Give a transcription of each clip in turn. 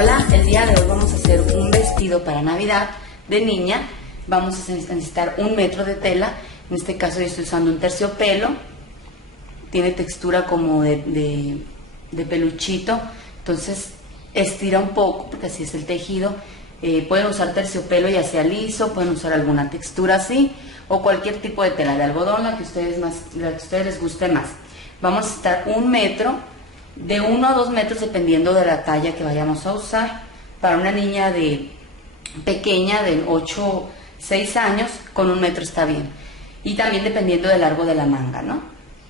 Hola, el día de hoy vamos a hacer un vestido para Navidad de niña. Vamos a necesitar 1 metro de tela. En este caso yo estoy usando un terciopelo. Tiene textura como de peluchito. Entonces estira un poco porque así es el tejido. Pueden usar terciopelo ya sea liso, pueden usar alguna textura así o cualquier tipo de tela de algodón, la que a ustedes les guste más. Vamos a necesitar 1 metro, de 1 a 2 metros dependiendo de la talla que vayamos a usar. Para una niña pequeña de 8, 6 años, con 1 metro está bien. Y también dependiendo del largo de la manga, ¿no?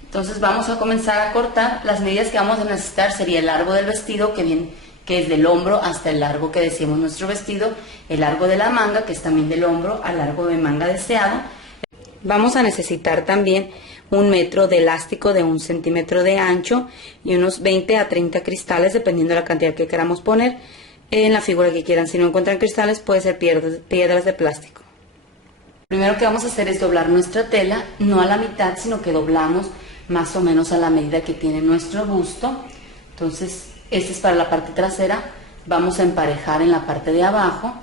Entonces vamos a comenzar a cortar. Las medidas que vamos a necesitar sería el largo del vestido, que es del hombro hasta el largo que decimos nuestro vestido, el largo de la manga, que es también del hombro al largo de manga deseado. Vamos a necesitar también 1 metro de elástico de 1 centímetro de ancho y unos 20 a 30 cristales, dependiendo de la cantidad que queramos poner en la figura que quieran. Si no encuentran cristales, puede ser piedras de plástico. Lo primero que vamos a hacer es doblar nuestra tela, no a la mitad, sino que doblamos más o menos a la medida que tiene nuestro busto. Entonces, este es para la parte trasera. Vamos a emparejar en la parte de abajo.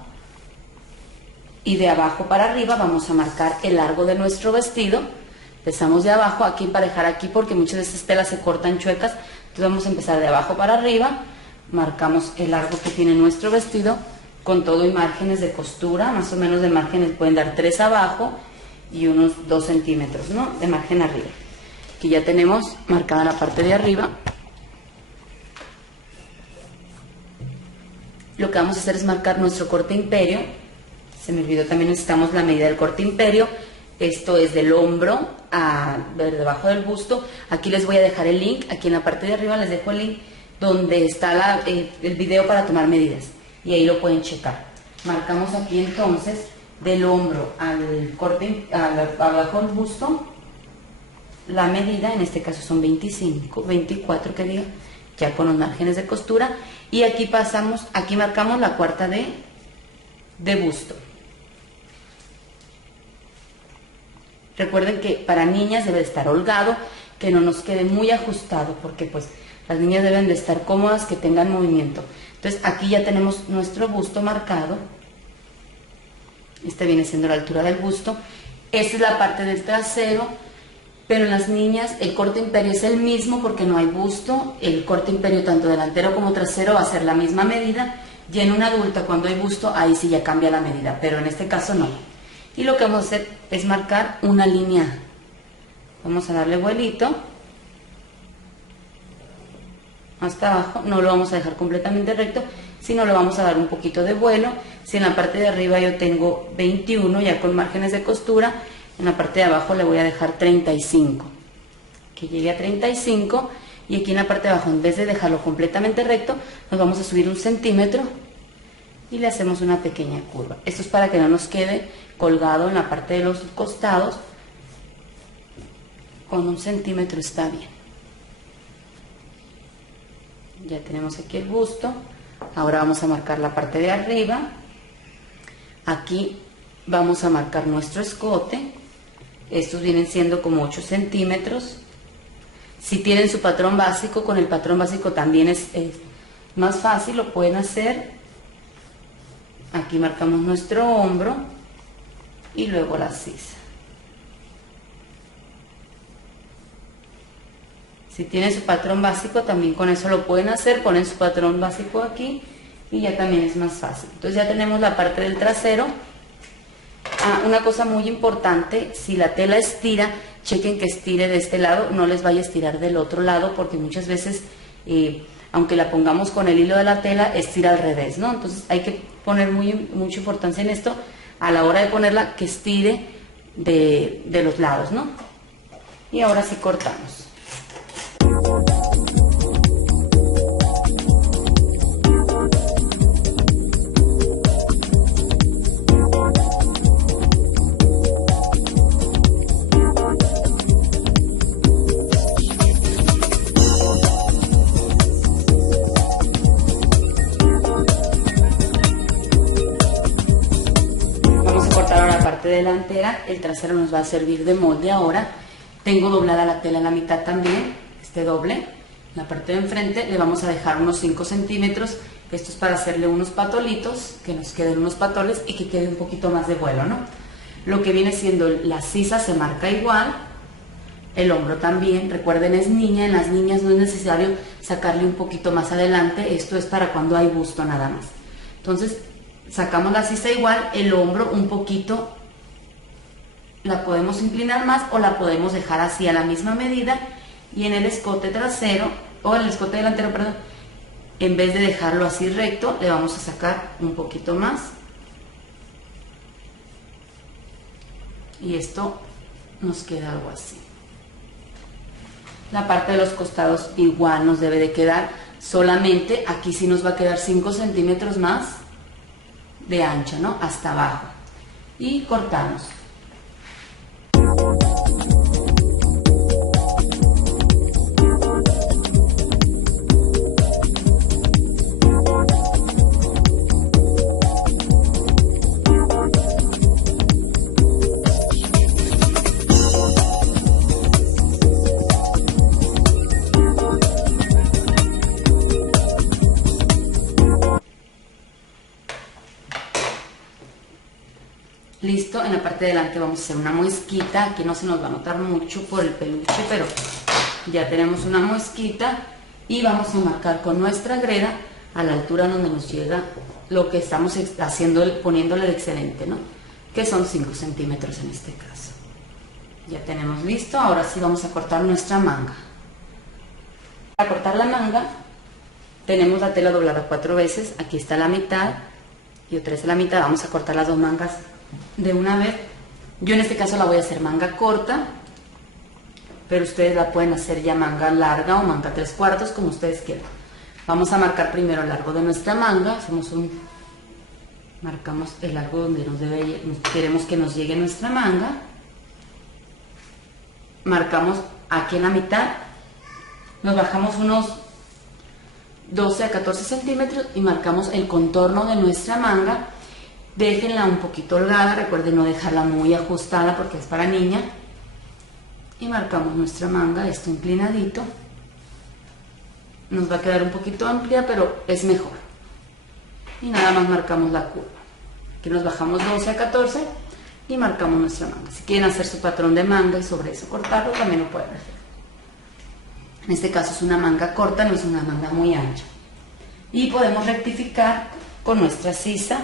Y de abajo para arriba vamos a marcar el largo de nuestro vestido. Empezamos de abajo, aquí emparejar aquí porque muchas de estas telas se cortan chuecas. Entonces vamos a empezar de abajo para arriba. Marcamos el largo que tiene nuestro vestido con todo y márgenes de costura. Más o menos de márgenes pueden dar 3 abajo y unos 2 centímetros, ¿no?, de margen arriba. Aquí ya tenemos marcada la parte de arriba. Lo que vamos a hacer es marcar nuestro corte imperio. Se me olvidó, también necesitamos la medida del corte imperio. Esto es del hombro a debajo del busto. Aquí les voy a dejar el link. Aquí en la parte de arriba les dejo el link donde está el video para tomar medidas. Y ahí lo pueden checar. Marcamos aquí entonces del hombro al corte, abajo del busto, la medida. En este caso son 24 que diga, ya con los márgenes de costura. Y aquí aquí marcamos la cuarta de busto. Recuerden que para niñas debe de estar holgado, que no nos quede muy ajustado, porque pues las niñas deben de estar cómodas, que tengan movimiento. Entonces aquí ya tenemos nuestro busto marcado. Este viene siendo la altura del busto. Esta es la parte del trasero, pero en las niñas el corte imperio es el mismo porque no hay busto. El corte imperio tanto delantero como trasero va a ser la misma medida. Y en una adulta, cuando hay busto, ahí sí ya cambia la medida, pero en este caso no. Y lo que vamos a hacer es marcar una línea. Vamos a darle vuelito hasta abajo. No lo vamos a dejar completamente recto, sino le vamos a dar un poquito de vuelo. Si en la parte de arriba yo tengo 21 ya con márgenes de costura, en la parte de abajo le voy a dejar 35. Que llegue a 35. Y aquí en la parte de abajo, en vez de dejarlo completamente recto, nos vamos a subir 1 centímetro y le hacemos una pequeña curva. Esto es para que no nos quede colgado en la parte de los costados. Con 1 centímetro está bien. Ya tenemos aquí el busto. Ahora vamos a marcar la parte de arriba. Aquí vamos a marcar nuestro escote. Estos vienen siendo como 8 centímetros. Si tienen su patrón básico, con el patrón básico también es más fácil, lo pueden hacer. Aquí marcamos nuestro hombro y luego la sisa. Si tienen su patrón básico, también con eso lo pueden hacer. Ponen su patrón básico aquí y ya también es más fácil. Entonces ya tenemos la parte del trasero. Una cosa muy importante, si la tela estira, chequen que estire de este lado, no les vaya a estirar del otro lado, porque muchas veces, aunque la pongamos con el hilo de la tela, estira al revés, ¿no? Entonces hay que poner mucha importancia en esto a la hora de ponerla, que estire de los lados, ¿no? Y ahora sí cortamos. Delantera, el trasero nos va a servir de molde. Ahora tengo doblada la tela en la mitad también, este doble, En la parte de enfrente le vamos a dejar unos 5 centímetros. Esto es para hacerle unos patolitos, que nos queden unos patoles y que quede un poquito más de vuelo, ¿no? Lo que viene siendo la sisa se marca igual, el hombro también. Recuerden, es niña, en las niñas no es necesario sacarle un poquito más adelante, esto es para cuando hay busto nada más. Entonces, sacamos la sisa igual, el hombro un poquito, la podemos inclinar más o la podemos dejar así a la misma medida, y en el escote trasero, o en el escote delantero, perdón, en vez de dejarlo así recto, le vamos a sacar un poquito más. Y esto nos queda algo así. La parte de los costados igual nos debe de quedar, solamente aquí sí nos va a quedar 5 centímetros más de ancho, ¿no? Hasta abajo. Y cortamos. Listo, en la parte de delante vamos a hacer una muesquita. Aquí no se nos va a notar mucho por el peluche, pero ya tenemos una muesquita y vamos a marcar con nuestra greda a la altura donde nos llega lo que estamos haciendo, poniéndole el excedente, ¿no? Que son 5 centímetros en este caso. Ya tenemos listo, ahora sí vamos a cortar nuestra manga. Para cortar la manga tenemos la tela doblada 4 veces, aquí está la mitad y otra vez la mitad. Vamos a cortar las dos mangas de una vez. Yo en este caso la voy a hacer manga corta, pero ustedes la pueden hacer ya manga larga o manga 3/4, como ustedes quieran. Vamos a marcar primero el largo de nuestra manga. Marcamos el largo donde queremos que nos llegue nuestra manga. Marcamos aquí en la mitad, nos bajamos unos 12 a 14 centímetros y marcamos el contorno de nuestra manga. Déjenla un poquito holgada, recuerden no dejarla muy ajustada porque es para niña. Y marcamos nuestra manga, esto inclinadito. Nos va a quedar un poquito amplia, pero es mejor. Y nada más marcamos la curva. Aquí nos bajamos 12 a 14 y marcamos nuestra manga. Si quieren hacer su patrón de manga y sobre eso cortarlo, también lo pueden hacer. En este caso es una manga corta, no es una manga muy ancha. Y podemos rectificar con nuestra sisa.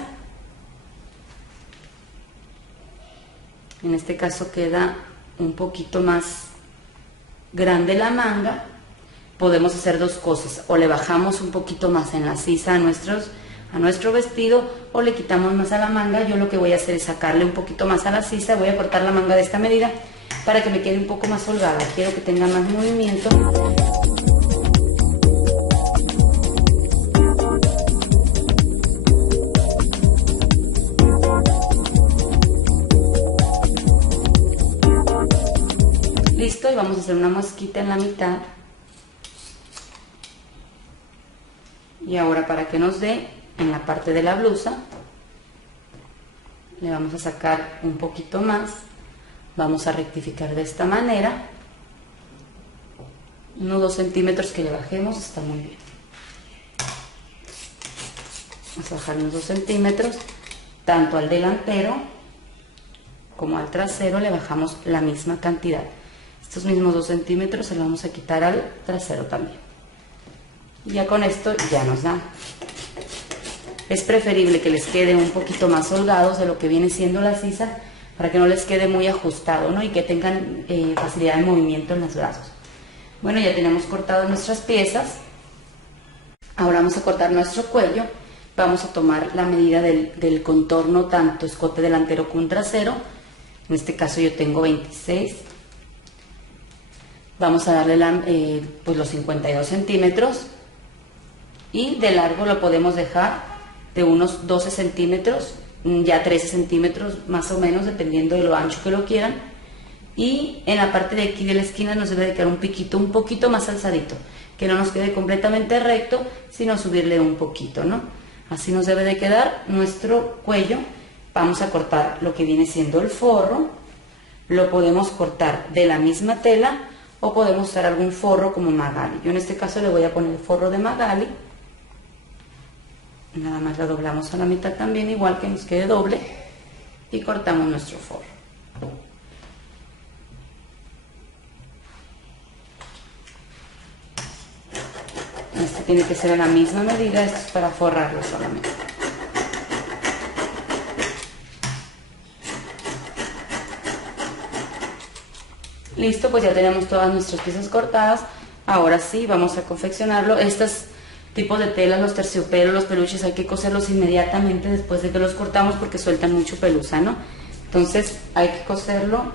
En este caso queda un poquito más grande la manga. Podemos hacer dos cosas, o le bajamos un poquito más en la sisa a nuestro vestido, o le quitamos más a la manga. Yo lo que voy a hacer es sacarle un poquito más a la sisa. Voy a cortar la manga de esta medida para que me quede un poco más holgada. Quiero que tenga más movimiento. Listo, y vamos a hacer una mosquita en la mitad. Y ahora, para que nos dé en la parte de la blusa, le vamos a sacar un poquito más. Vamos a rectificar de esta manera. Unos 2 centímetros que le bajemos está muy bien. Vamos a bajar unos 2 centímetros, tanto al delantero como al trasero le bajamos la misma cantidad. Estos mismos 2 centímetros se los vamos a quitar al trasero también. Y ya con esto ya nos da. Es preferible que les quede un poquito más holgados de lo que viene siendo la sisa, para que no les quede muy ajustado, ¿no? Y que tengan facilidad de movimiento en los brazos. Bueno, ya tenemos cortado nuestras piezas. Ahora vamos a cortar nuestro cuello. Vamos a tomar la medida del contorno, tanto escote delantero como trasero. En este caso yo tengo 26. Vamos a darle pues los 52 centímetros. Y de largo lo podemos dejar de unos 12 centímetros, ya 13 centímetros más o menos, dependiendo de lo ancho que lo quieran. Y en la parte de aquí de la esquina nos debe de quedar un piquito un poquito más alzadito, que no nos quede completamente recto, sino subirle un poquito, ¿no? Así nos debe de quedar nuestro cuello. Vamos a cortar lo que viene siendo el forro. Lo podemos cortar de la misma tela o podemos usar algún forro como Magali. Yo en este caso le voy a poner el forro de Magali. Nada más lo doblamos a la mitad también, igual que nos quede doble, y cortamos nuestro forro. Este tiene que ser a la misma medida, esto es para forrarlo solamente. Listo, pues ya tenemos todas nuestras piezas cortadas. Ahora sí, vamos a confeccionarlo. Estos tipos de telas, los terciopelos, los peluches, hay que coserlos inmediatamente después de que los cortamos porque sueltan mucho pelusa, ¿no? Entonces hay que coserlo